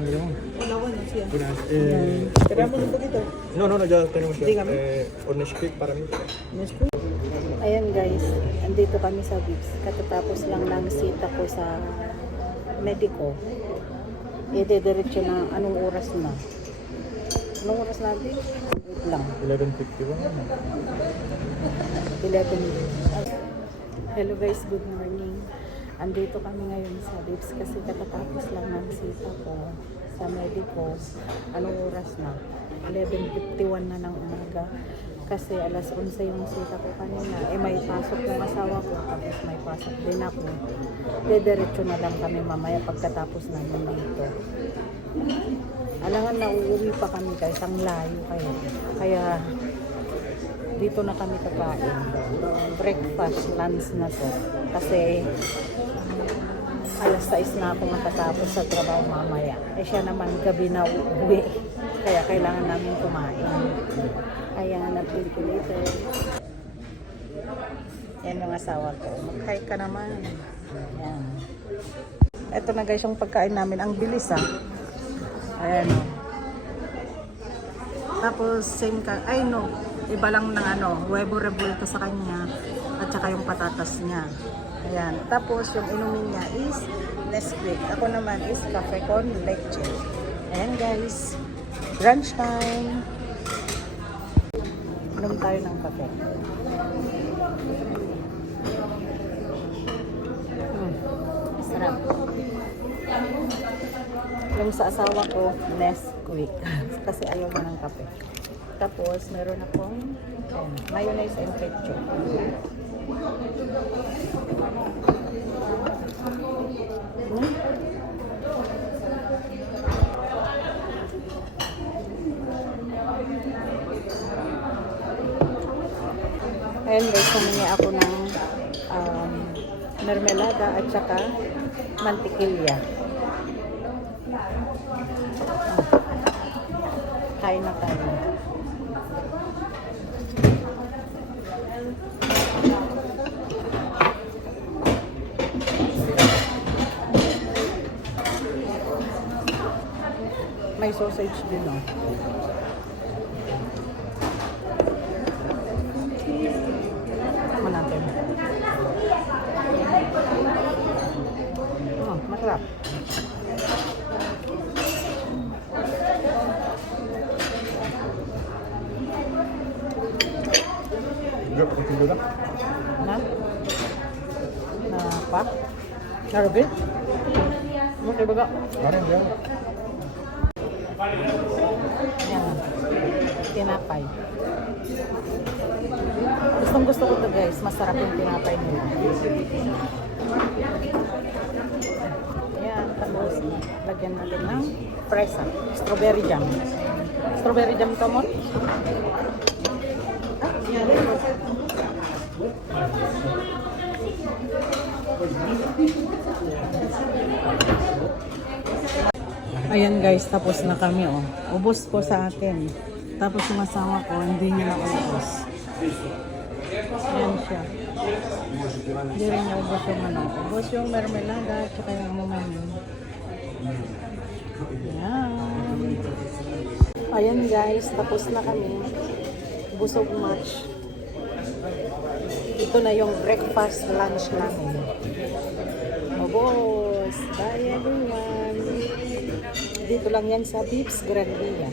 Una no siya. Buenas. Esperamos un poquito. No, ya tenemos ya. Dígame. Un Nesquik para mí. Ayan guys, andito kami sa Vips. Katatapos lang ng sita ko sa medico. Idediretso na anong oras na. Anong oras natin? Wait lang. 11:51. 11. Hello guys, good morning. Andito kami ngayon sa Vips kasi katatapos lang ng sita ko sa medico. Anong oras na? 11:51 na ng umaga. Kasi alas 11 yung sita ko kanina. May pasok yung asawa ko, tapos may pasok din ako. Diretso na lang kami mamaya pagkatapos namin dito. Alangan na uuwi pa kami guys, ang layo kayo. Kaya dito na kami kakain. Breakfast, lunch na to. Kasi alas 6 na ako matatapos sa trabaho mamaya. Siya naman gabi na uuwi. Kaya kailangan namin kumain. Ayan, update ko later. Yan yung asawa ko. Mag-hi ka naman. Ayan. Ito na guys yung pagkain namin. Ang bilis Ayan. Tapos same ka. Ay no. Iba lang ng huevo revuelto sa kanya. At saka yung patatas niya. Ayan. Tapos yung inumin niya is Nesquik. Ako naman is cafe con leche. Ayan guys. Brunch time. Inom tayo ng kape. Sarap. Yung sa asawa ko, Nesquik. Kasi ayaw na ng kape. Tapos, meron akong mayonnaise and ketchup. Ayan guys, humingi ako ng mermelada at saka mantikilya. Kain na tayo. May sausage din natin. Masarap. Na? Na pa? Narabit? Mukha baga? Yan. Tinapay. Gusto ko to guys, masarap yung tinapay nila. Ayan, tapos lagyan natin ng fresa, strawberry jam. Strawberry jam to mo? Ayan guys, tapos na kami Ubos po sa akin. Tapos yung asawa ko, hindi niya naubos. Ayan siya. Hindi rin niya ubos yung ubos yung mermelada at saka yung umami. Ayan guys, tapos na kami. Busog much. Ito na yung breakfast lunch namin. Boss, bye everyone. Dito lang yan sa Vips Grandia.